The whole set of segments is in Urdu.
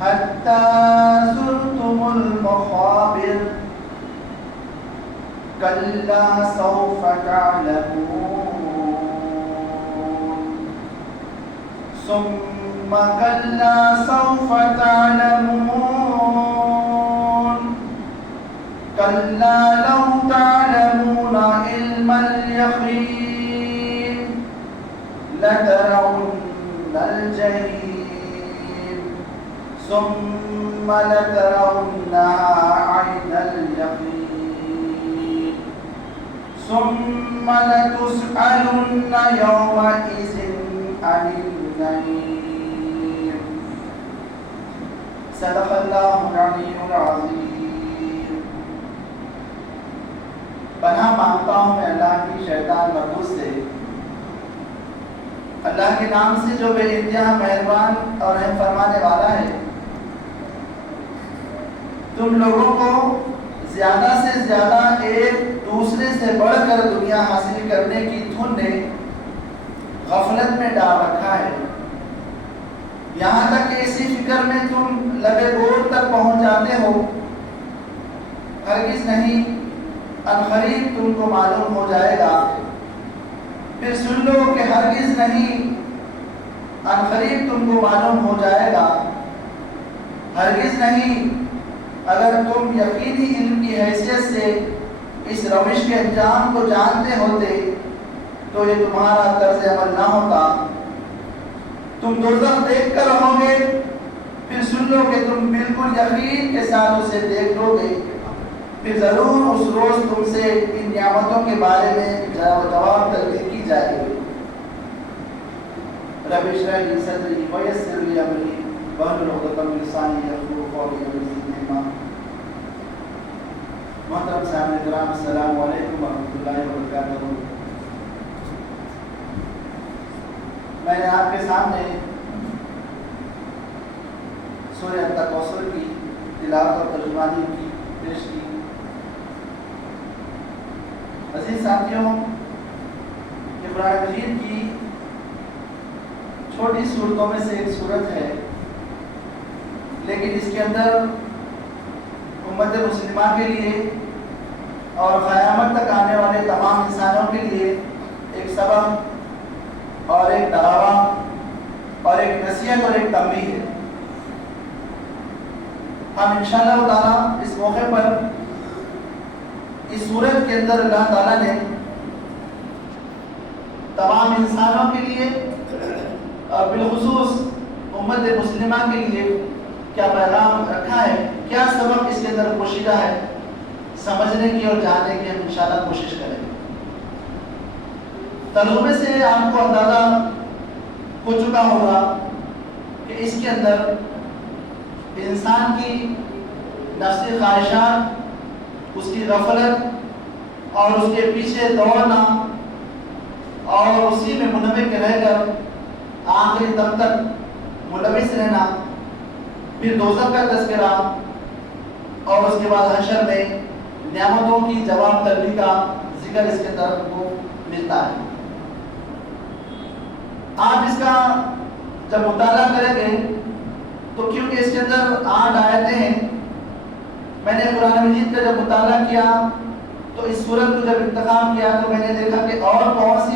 حتى زرتم المقابر كلا سوف تعلمون ثم كلا سوف تعلمون كلا لو تعلمون علم اليقين لترون الجحيم ثم لترونها عين اليقين ثم لتسألن يومئذ عن النعيم صدق اللہ العلی العظیم۔ پناہ مانگتا ہوں میں اللہ کی شیطان مردود سے، اللہ کے نام سے جو بے انتہا مہربان اور رحم فرمانے والا ہے۔ تم لوگوں کو زیادہ سے زیادہ ایک دوسرے سے بڑھ کر دنیا حاصل کرنے کی دھن نے غفلت میں ڈال رکھا ہے، یہاں تک کہ اسی فکر میں تم لبے گور تک پہنچ جاتے ہو۔ ہرگز نہیں، عنقریب تم کو معلوم ہو جائے گا۔ پھر سن لو کہ ہرگز نہیں، عنقریب تم کو معلوم ہو جائے گا۔ ہرگز نہیں، اگر تم یقینی علم کی حیثیت سے اس روش کے انجام کو جانتے ہوتے تو یہ تمہارا طرز عمل نہ ہوتا۔ تم دوزخ دیکھ کر رہو گے، پھر سن لو کہ تم بالکل یقین کے ساتھ اسے دیکھ لو گے، پھر ضرور اس روز تم سے ان نعمتوں کے بارے میں جواب طلبی کی جائے گی۔ رب اشرح لی صدری ویسر لی امری واحلل عقدۃ من لسانی یفقهوا قولی وزدنی علما۔ محترم سامعین کرام، السلام علیکم ورحمۃ اللہ وبرکاتہ۔ میں نے آپ کے سامنے سورہ الکوثر کی تلاوت اور ترجمانی کی پیش کی۔ عزیز ساتھیوں، یہ قرآن مجید کی چھوٹی صورتوں میں سے ایک صورت ہے، لیکن اس کے اندر امت مسلمہ کے لیے اور قیامت تک آنے والے تمام انسانوں کے لیے ایک سبق اور ایک ڈراوا اور ایک نصیحت اور ایک تنبیہ ہے۔ ہم انشاءاللہ تعالیٰ اس موقع پر اس صورت کے اندر اللہ تعالیٰ نے تمام انسانوں کے لیے اور بالخصوص امت مسلمہ کے لیے کیا پیغام رکھا ہے، کیا سبق اس کے اندر پوشیدہ ہے، سمجھنے کی اور جاننے کی ہم انشاءاللہ کوشش کریں گے۔ ترجمے سے آپ کو اندازہ ہو چکا ہوگا کہ اس کے اندر انسان کی نفسی خواہشات، اس کی غفلت اور اس کے پیچھے دوڑنا اور اسی میں منہمک رہ کر آخری دم تک ملوث رہنا، پھر دوزخ کا تذکرہ اور اس کے بعد حشر میں نعمتوں کی جواب طلبی کا ذکر اس کے طرف کو ملتا ہے۔ آپ اس کا جب مطالعہ کریں گے تو کیونکہ اس کے اندر 8 آیتیں ہیں، میں نے قرآن مجید کا جب مطالعہ کیا تو اس سورت کو جب انتخاب کیا تو میں نے دیکھا کہ اور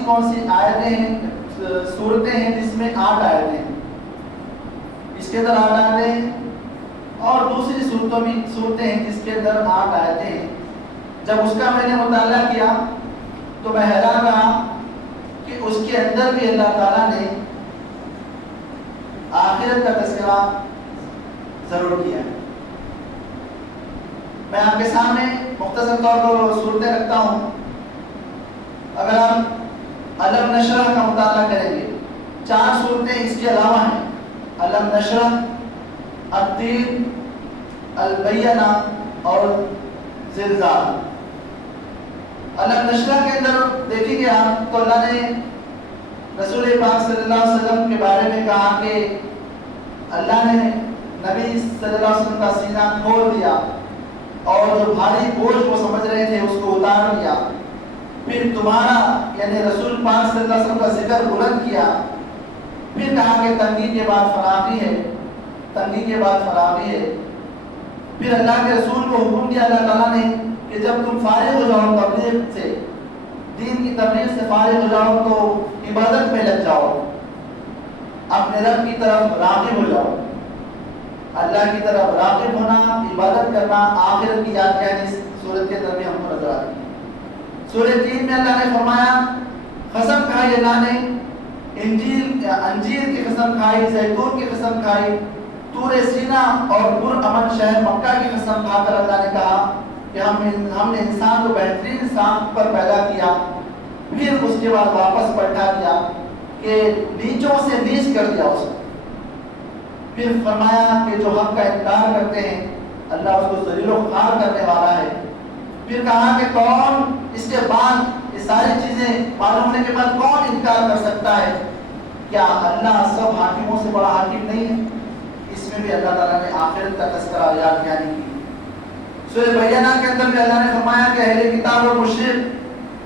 کون سی آیتیں ہیں، سورتیں ہیں جس میں 8 آیتیں ہیں۔ اس کے اندر 8 آیتیں ہیں اور دوسری صورتیں ہیں جس کے اندر 8 آیتیں ہیں۔ جب اس کا میں نے مطالعہ کیا تو میں حیران رہا کہ اس کے اندر بھی اللہ تعالیٰ نے آخرت کا تذکرہ ضرور کیا ہے۔ میں آپ کے سامنے مختصر طور پر صورتیں رکھتا ہوں۔ اگر آپ علم نشرح کا مطالعہ کریں گے، 4 صورتیں اس کے علاوہ ہیں، علم نشرح، التین، البینہ اور زلزال۔ علم نشرح کے اندر دیکھیں گے آپ تو اللہ نے رسول پاک صلی اللہ علیہ وسلم کے بارے میں کہا کہ اللہ نے نبی صلی اللہ علیہ وسلم کا سینہ کھول دیا اور جو بھاری بوجھ وہ سمجھ رہے تھے اس کو اتار دیا، پھر تمہارا یعنی رسول پاک صلی اللہ علیہ وسلم کا ذکر بلند کیا، پھر کہا کہ تنگی کے بعد فراخی ہے، تنگی کے بعد فراغی ہے۔ پھر اللہ کے رسول کو حکم دیا اللہ تعالیٰ نے کہ جب تم فارغ ہو جاؤ تبلیغ سے، دین کی تبلیغ سے فارغ ہو جاؤ تو عبادت میں لگ جاؤ، اپنے رب کی طرف راغب ہو جاؤ۔ اللہ کی طرف راغب ہونا، عبادت کرنا، آخرت کی یاد کیا جس سورت کے اندر میں ہم کو نظر آتی ہے۔ سورہ 3 میں اللہ نے فرمایا، قسم کھائی اللہ نے، انجیر کی قسم کھائی، زیتون کی قسم کھائی، طور سینا اور پرامن شہر مکہ کی قسم کھا کر اللہ نے کہا کہ ہم نے انسان کو بہترین سانپ پر پیدا کیا، پھر اس کے بعد واپس پلٹا دیا کہ نیچوں سے نیچ کر دیا اس کو۔ پھر فرمایا کہ جو حق کا انکار کرتے ہیں اللہ اس کو ذلیل و خوار کرنے والا ہے۔ پھر کہا کہ کون اس کے بعد یہ ساری چیزیں معلوم ہونے کے بعد کون انکار کر سکتا ہے؟ کیا اللہ سب حاکموں سے بڑا حاکم نہیں ہے؟ اس میں بھی اللہ تعالیٰ نے آخرت کا تذکرہ یاد دہانی کی۔ سورہ بینہ کے اندر بھی اللہ نے فرمایا کہ اہل کتاب اور مشرک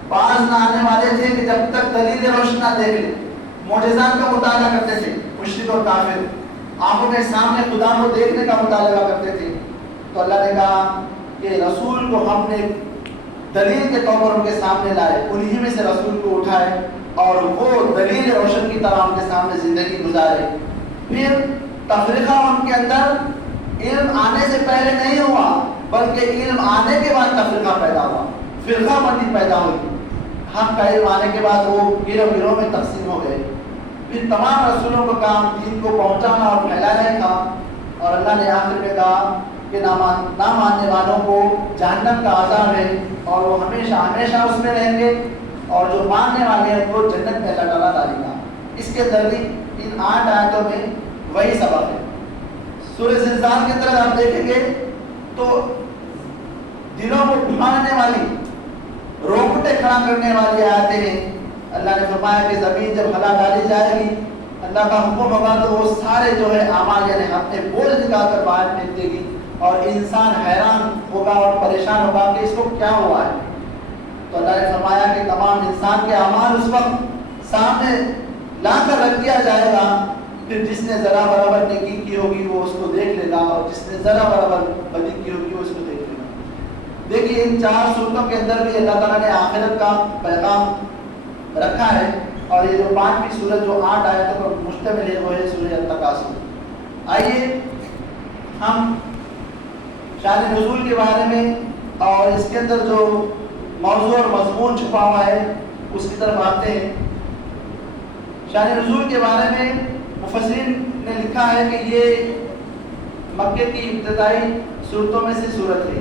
باز نہ آنے والے تھے کہ جب تک دلیل روشن نہ دیکھ لیں، معجزات کا مطالعہ کرتے تھے مشرک اور کافر، آنکھوں کے سامنے خدا کو دیکھنے کا مطالبہ کرتے تھے۔ تو اللہ نے کہا کہ رسول کو ہم نے دلیل کے طور پر ان کے سامنے لائے، انہی میں سے رسول کو اٹھائے اور وہ دلیل روشن کی طرح ان کے سامنے زندگی گزارے۔ پھر تفریقہ ان کے اندر علم آنے سے پہلے نہیں ہوا، بلکہ علم آنے کے بعد تفریقہ پیدا ہوا، فرقہ بندی پیدا ہوئی۔ حق کا علم آنے کے بعد وہ گروہ میں تقسیم ہو گئے۔ پھر تمام رسولوں کا کام دین کو پہنچانا اور پھیلانا ہی تھا، اور اللہ نے آخر میں کہا کہ نہ ماننے والوں کو جہنم کا عذاب ہے اور وہ ہمیشہ ہمیشہ اس میں رہیں گے، اور جو ماننے والے ہیں وہ جنت میں اللہ تعالیٰ ڈالے گا۔ اس کے ترتیب ان 8 آیتوں میں وہی سبق ہے۔ سورہ زلزال کے اندر آپ دیکھیں گے تو دلوں کو گھمانے والی، روکٹے کھڑا کرنے والی آیتیں ہیں۔ اللہ نے فرمایا کہ زمین جب ہلا ڈالی جائے گی، اللہ کا حکم ہوگا تو وہ سارے جو ہے اعمال یعنی اپنے بوجھ نکال کر باہر پھینک دے گی، اور انسان حیران ہوگا اور پریشان ہوگا کہ اس کو کیا ہوا ہے۔ تو اللہ نے فرمایا کہ تمام انسان کے اعمال اس وقت سامنے لا کر رکھ دیا جائے گا، پھر جس نے ذرا برابر نیکی کی ہوگی وہ اس کو دیکھ لے گا، اور جس نے ذرا برابر بدی کی ہوگی وہ اس کو دیکھ لے گا۔ دیکھیے ان 4 صورتوں کے اندر بھی اللہ تعالیٰ نے آخرت کا پیغام رکھا ہے، اور یہ جو 5ویں سورت جو 8 آیتوں پر مشتمل ہے وہ ہے سورہ التکاثر۔ آئیے ہم شان نزول کے بارے میں اور اس کے اندر جو موضوع اور مضمون چھپا ہوا ہے اس کی طرف آتے ہیں۔ شان نزول کے بارے میں مفسرین نے لکھا ہے کہ یہ مکے کی ابتدائی صورتوں میں سے صورت ہے۔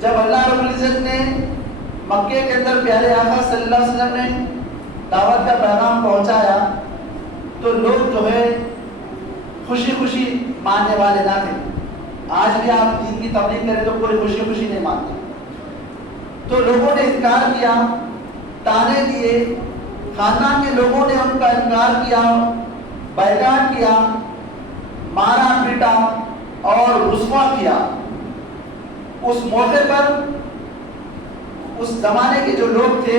جب اللہ رب العزت نے مکے کے اندر پیارے آقا صلی اللہ علیہ وسلم نے دعوت کا پیغام پہنچایا تو لوگ جو ہے خوشی خوشی ماننے والے نہ تھے۔ آج بھی آپ دین کی تبلیغ کریں تو کوئی خوشی خوشی نہیں مانتے، تو لوگوں نے انکار کیا، تانے دیے، خاندان کے لوگوں نے ان کا انکار کیا، بائیکاٹ کیا، مارا پیٹا اور رسوا کیا۔ اس موقع پر اس زمانے کے جو لوگ تھے،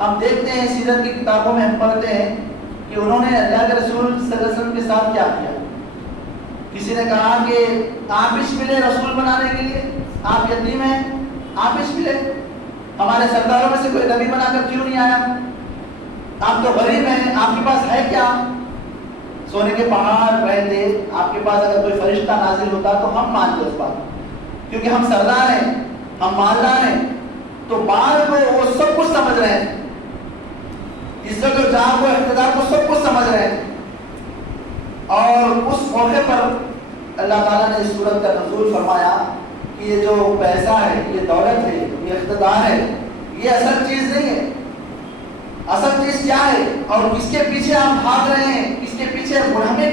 ہم دیکھتے ہیں سیرت کی کتابوں میں ہم پڑھتے ہیں کہ انہوں نے اللہ کے رسول صلی اللہ علیہ وسلم کے ساتھ کیا کیا۔ کسی نے کہا کہ آپ اس ملے رسول بنانے کے لیے، آپ یتیم ہیں، آپ اس ملے، ہمارے سرداروں میں سے کوئی نبی بنا کر کیوں نہیں آیا؟ آپ تو غریب ہیں، آپ کے پاس ہے کیا؟ سونے کے پہاڑ رہتے، آپ کے پاس اگر کوئی فرشتہ نازل ہوتا تو ہم مانتے اس بات، کیونکہ ہم سردار ہیں، ہم مالدار ہیں۔ تو مال کو وہ سب کچھ سمجھ رہے ہیں، عزت و جاہ کو، اقتدار کو سب کچھ سمجھ رہے ہیں، اور اس موقع پر اللہ تعالیٰ نے اس صورت کا نزول فرمایا کہ یہ جو پیسہ ہے، یہ دولت ہے، یہ اقتدار ہے، یہ اصل چیز نہیں ہے۔ اصل چیز کیا ہے اور کس کے پیچھے آپ بھاگ رہے ہیں، کس کے پیچھے ہمیں